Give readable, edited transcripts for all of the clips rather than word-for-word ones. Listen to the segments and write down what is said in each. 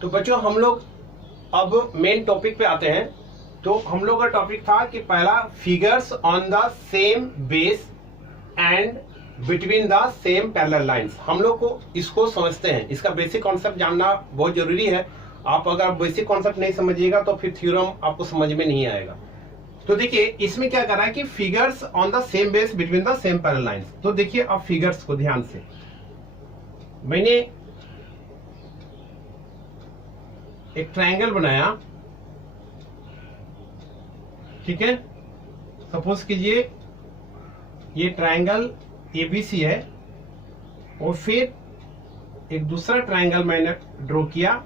तो बच्चों हम लोग अब मेन टॉपिक पे आते हैं। तो हम लोग का टॉपिक था कि पहला figures on the same base and between the same parallel lines. हम लोग को इसको समझते हैं, इसका बेसिक कॉन्सेप्ट जानना बहुत जरूरी है। आप अगर बेसिक कॉन्सेप्ट नहीं समझिएगा तो फिर थ्योरम आपको समझ में नहीं आएगा। तो देखिए इसमें क्या कर रहा है कि figures on the same base between the same parallel lines. तो देखिए अब फिगर्स को ध्यान से, मैंने एक ट्रायंगल बनाया, ठीक है। सपोज कीजिए ये ट्रायंगल एबीसी है और फिर एक दूसरा ट्रायंगल मैंने ड्रॉ किया,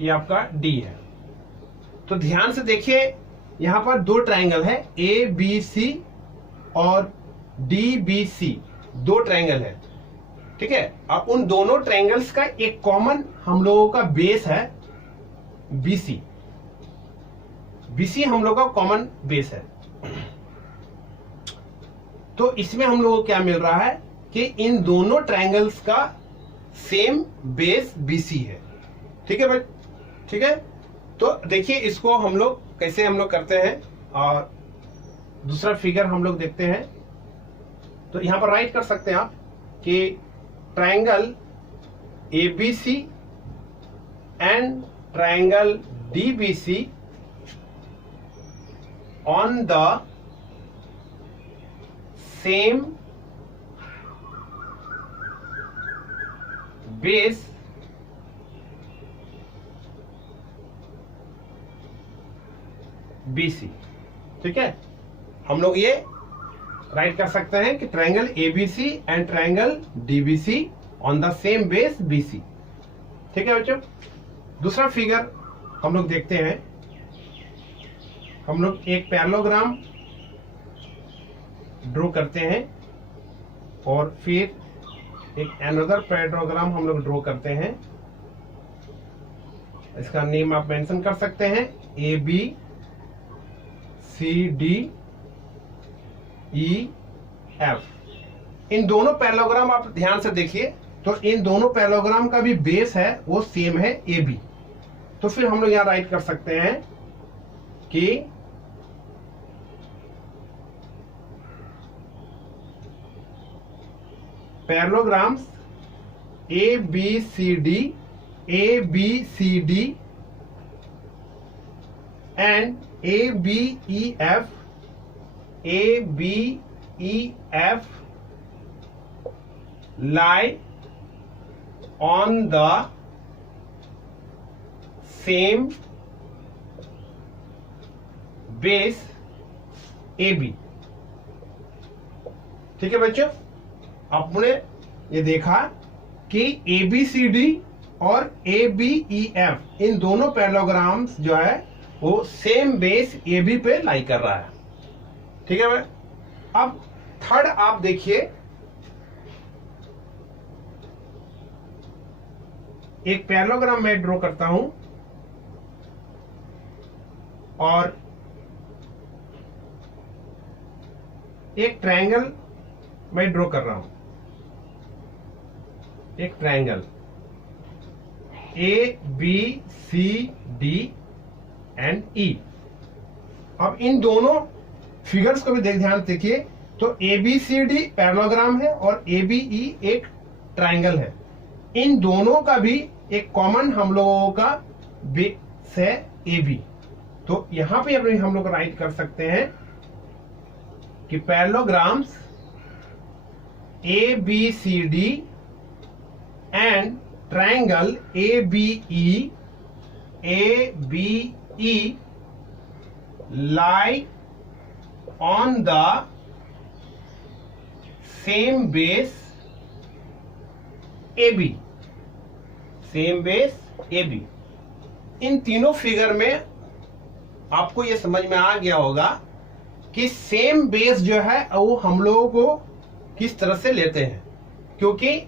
ये आपका डी है। तो ध्यान से देखिए यहां पर दो ट्रायंगल है, ए बी सी और डी बी सी, दो ट्रायंगल है, ठीक है। अब उन दोनों ट्रायंगल्स का एक कॉमन हम लोगों का बेस है बीसी। बीसी हम लोग का कॉमन बेस है। तो इसमें हम लोगों को क्या मिल रहा है कि इन दोनों ट्रायंगल्स का सेम बेस बीसी है, ठीक है भाई, ठीक है। तो देखिए इसको हम लोग कैसे हम लोग करते हैं और दूसरा फिगर हम लोग देखते हैं। तो यहां पर राइट कर सकते हैं आप कि triangle ABC and triangle DBC on the same base BC, ठीक है। हम लोग ये राइट कर सकते हैं कि triangle ABC and triangle DBC on the same base BC, ठीक है बच्चों। दूसरा फिगर हम लोग देखते हैं। हम लोग एक पैरेललोग्राम ड्रॉ करते हैं और फिर एक अनदर पैरेललोग्राम हम लोग ड्रॉ करते हैं। इसका नेम आप मेंशन कर सकते हैं, A B C D E F. इन दोनों पैरेललोग्राम आप ध्यान से देखिए, तो इन दोनों पैरेललोग्राम का भी बेस है वो सेम है ए बी। तो फिर हम लोग यहां राइट कर सकते हैं कि parallelograms A B C D and A B E F lie on the same base AB, ठीक है बच्चों। आपने ये देखा कि ABCD और ABEF इन दोनों पैरेललोग्राम्स जो है वो सेम बेस AB पे लाई कर रहा है, ठीक है भाई। अब थर्ड आप देखिए, एक पैरेललोग्राम मैं ड्रॉ करता हूं और एक ट्रायंगल मैं ड्रॉ कर रहा हूं, एक triangle A B C D and E. अब इन दोनों फिगर्स को भी ध्यान से देखिए, तो A B C D parallelogram है और ए बी ई एक ट्रायंगल है। इन दोनों का भी एक कॉमन हम लोगों का बेस है ए बी। तो यहां पे अभी हम लोग राइट कर सकते हैं कि parallelograms A B C D and triangle A B E lie on the same base AB, same base AB। इन तीनों फिगर में आपको यह समझ में आ गया होगा कि सेम बेस जो है वो हम लोगों को किस तरह से लेते हैं, क्योंकि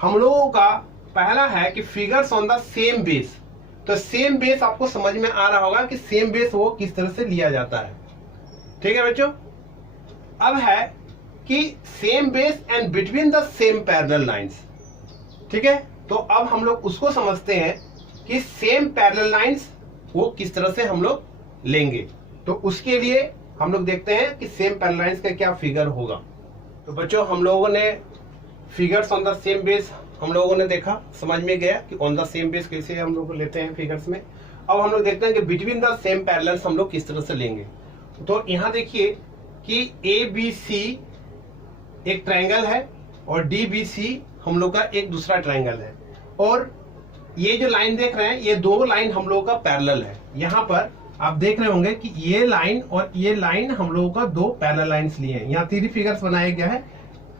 हम लोगों का पहला है कि figures on the same base. तो सेम बेस आपको समझ में आ रहा होगा कि सेम बेस वो किस तरह से लिया जाता है, ठीक है बच्चों। अब है कि same base and between the same parallel lines, ठीक है। तो अब हम लोग उसको समझते हैं कि सेम पैरेलल लाइंस वो किस तरह से हम लोग लेंगे। तो उसके लिए हम लोग देखते हैं कि सेम पैरेलल लाइंस का क्या फिगर होगा। तो बच्चों हम लोगों ने figures on the same base हम लोगों ने देखा, समझ में गया कि ऑन द सेम बेस कैसे हम लोग लेते हैं फिगर्स में। अब हम लोग देखते हैं कि बिटवीन द सेम पैरेलल्स हम लोग किस तरह से लेंगे। तो यहां देखिए कि ABC एक ट्रायंगल है और DBC हम लोग का एक दूसरा ट्रायंगल है, और ये जो लाइन देख रहे हैं ये दो लाइन हम लोगों का पैरेलल है। यहाँ पर आप देख रहे होंगे कि ये लाइन और ये लाइन हम लोगों का दो पैरेलल लाइंस लिए हैं। यहाँ 3 फिगर्स बनाया गया है,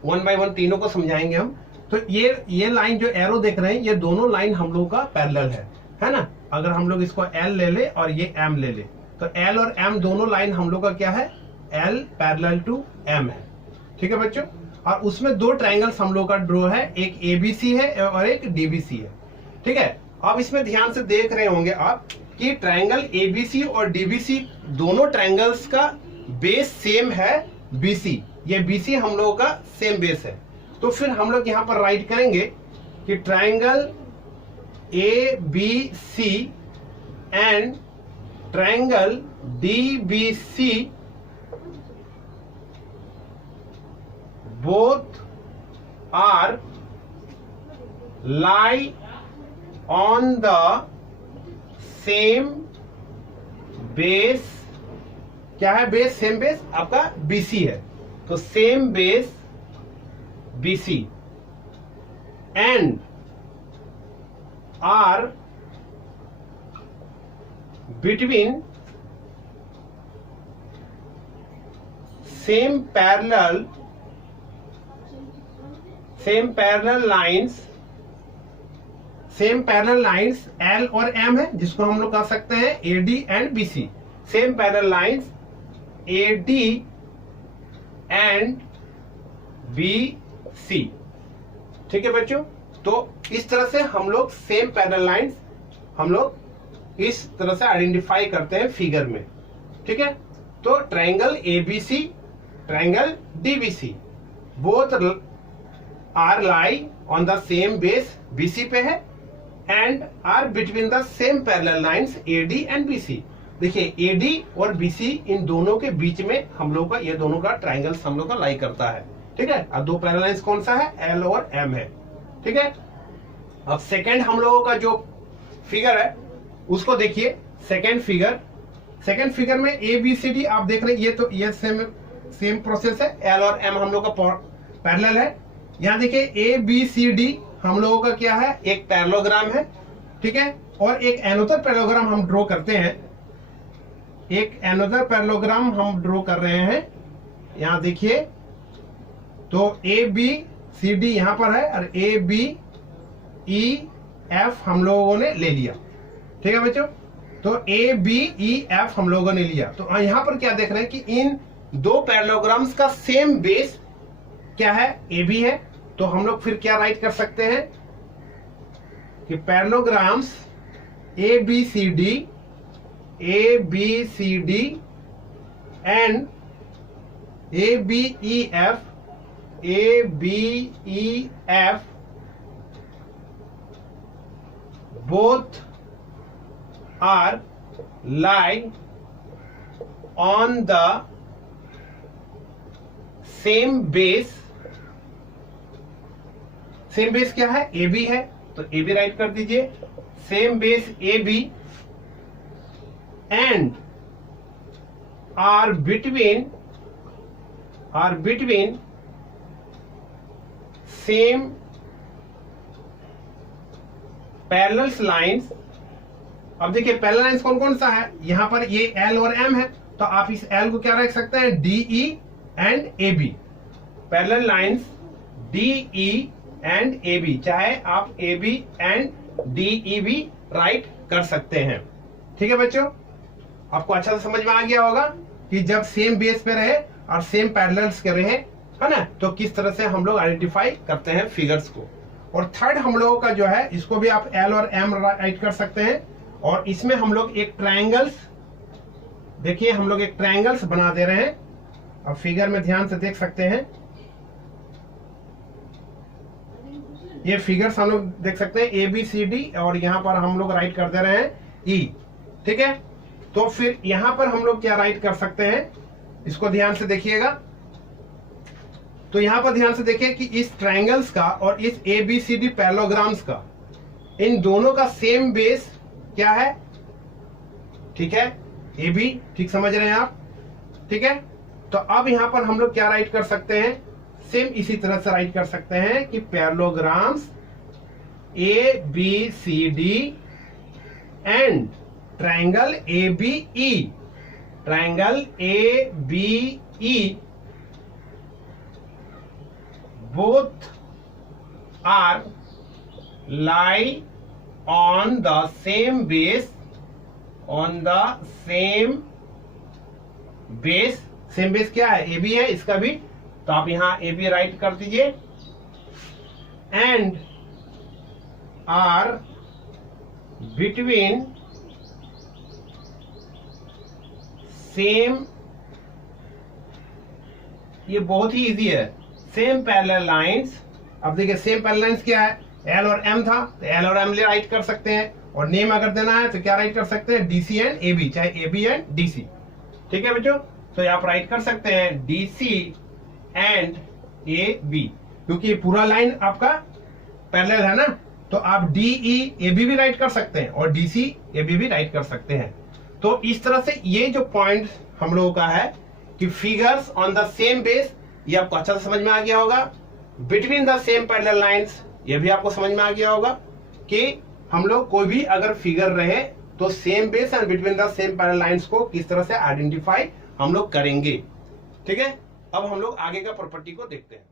1 बाय 1 तीनों को समझाएंगे हम। तो ये लाइन जो एरो देख रहे हैं ये दोनों लाइन हम लोगों का पैरेलल है ना। अगर हम लोग इसको L ले ले और ये M ले ले तो L और M दोनों लाइन हम लोग का क्या है, L पैरेलल टू M है। ठीक है बच्चों, और उसमें दो ट्रायंगल्स हम लोग का ड्रॉ है, एक ABC है और एक DBC है। ठीक है, अब इसमें ध्यान से देख रहे होंगे आप कि ट्रायंगल ABC और DBC दोनों ट्रायंगल्स का बेस सेम है BC। ये BC हम लोगों का सेम बेस है। तो फिर हम लोग यहां पर राइट करेंगे कि triangle ABC and triangle DBC both are lie on the same base। क्या है बेस, सेम बेस आपका BC है, तो same base BC and are between same parallel lines L और M है, जिसको हम लोग कह सकते हैं AD and BC। Same parallel lines AD and BC। ठीक है बच्चों, तो इस तरह से हम लोग सेम पैरेलल लाइंस हम लोग इस तरह से आइडेंटिफाई करते हैं फिगर में। ठीक है, तो triangle ABC triangle DBC both are lie on the same base BC पे है and are between the same parallel lines AD and BC। देखिए AD और BC इन दोनों के बीच में हम लोग का ये दोनों का ट्रायंगल्स हम लोग का लाई करता है। ठीक है, अब दो पैरेलल लाइंस कौन सा है, L और M है। ठीक है, अब सेकंड हम लोगों का जो फिगर है उसको देखिए। सेकंड फिगर में ABCD आप देख रहे हैं, ये तो ये सेम प्रोसेस है। L और M हम लोग का पैरेलल है। यहाँ देखिए ABCD हम लोगों का क्या है, एक पैरेललोग्राम है। ठीक है, और एक एनोदर पैरेललोग्राम हम ड्रॉ करते हैं, एक एनोदर पैरेललोग्राम हम ड्रॉ कर रहे हैं। यहाँ देखिए तो ABCD यहां पर है और ABEF हम लोगों ने ले लिया। ठीक है बच्चों, तो ABEF हम लोगों ने लिया। तो यहां पर क्या देख रहे हैं कि इन दो पैरेललोग्राम्स का सेम बेस क्या है, AB है। तो हम लोग फिर क्या राइट कर सकते हैं कि parallelograms ABCD and ABEF both are lie on the same base। Same base क्या है, AB है, तो AB राइट कर दीजिए। Same base AB and are between same parallel lines. अब देखिए पैरेलल लाइंस कौन कौन सा है, यहां पर ये L और M है, तो आप इस L को क्या रख सकते हैं, DE and AB। Parallel lines DE and AB, चाहे आप AB एंड DE भी राइट कर सकते हैं। ठीक है बच्चों, आपको अच्छा से समझ में आ गया होगा कि जब सेम बेस पे रहे और सेम पैरेलल्स के रहे, है ना, तो किस तरह से हम लोग आइडेंटिफाई करते हैं फिगर्स को। और थर्ड हम लोगों का जो है, इसको भी आप L और M राइट कर सकते हैं। और इसमें हम लोग एक ट्रायंगल्स, देखिए हम लोग एक ट्रायंगल्स बना दे रहे हैं। अब फिगर में ध्यान से देख सकते हैं, ये फिगर्स हम लोग देख सकते हैं ए बी सी डी, और यहाँ पर हम लोग राइट कर दे रहे हैं ई। ठीक है, तो फिर यहाँ पर हम लोग क्या राइट कर सकते हैं, इसको ध्यान से देखिएगा। तो यहाँ पर ध्यान से देखिए कि इस ट्रायंगल्स का और इस A B C D parallelograms का, इन दोनों का सेम बेस क्या है। ठीक है, ए बी, ठीक समझ रहे हैं आप। ठीक है, तो अब यहां पर हम लोग क्या राइट कर सकते हैं, सेम इसी तरह से राइट कर सकते हैं कि parallelograms A B C D and triangle A B E, triangle A B E both are lie on the same base, on the same base। Same base क्या है, ए बी है, इसका भी, तो आप यहां ए बी राइट कर दीजिए। एंड आर बिटवीन सेम, ये बहुत ही इजी है, सेम पैरेलल लाइंस। अब देखिए सेम पैरेलल लाइंस क्या है, एल और एम था, तो एल और एम ले राइट कर सकते हैं, और नेम अगर देना है तो क्या राइट कर सकते हैं, डीसी एंड ए बी, चाहे ए बी एंड डीसी। ठीक है बच्चों, तो आप राइट कर सकते हैं डीसी एंड ए बी, क्योंकि ये पूरा लाइन आपका पैरेलल है ना, तो आप डीई ए बी भी राइट कर सकते हैं और डीसी ए बी भी राइट कर सकते हैं। तो इस तरह से ये जो पॉइंट हम लोगों का है कि figures on the same base, ये आपको अच्छा से समझ में आ गया होगा। Between the same parallel lines, ये भी आपको समझ में आ गया होगा कि हम लोग कोई भी अगर फिगर रहे तो same base and between the same parallel lines को किस तरह से आइडेंटिफाई हम लोग करेंगे। ठीक है, अब हम लोग आगे का प्रॉपर्टी को देखते हैं।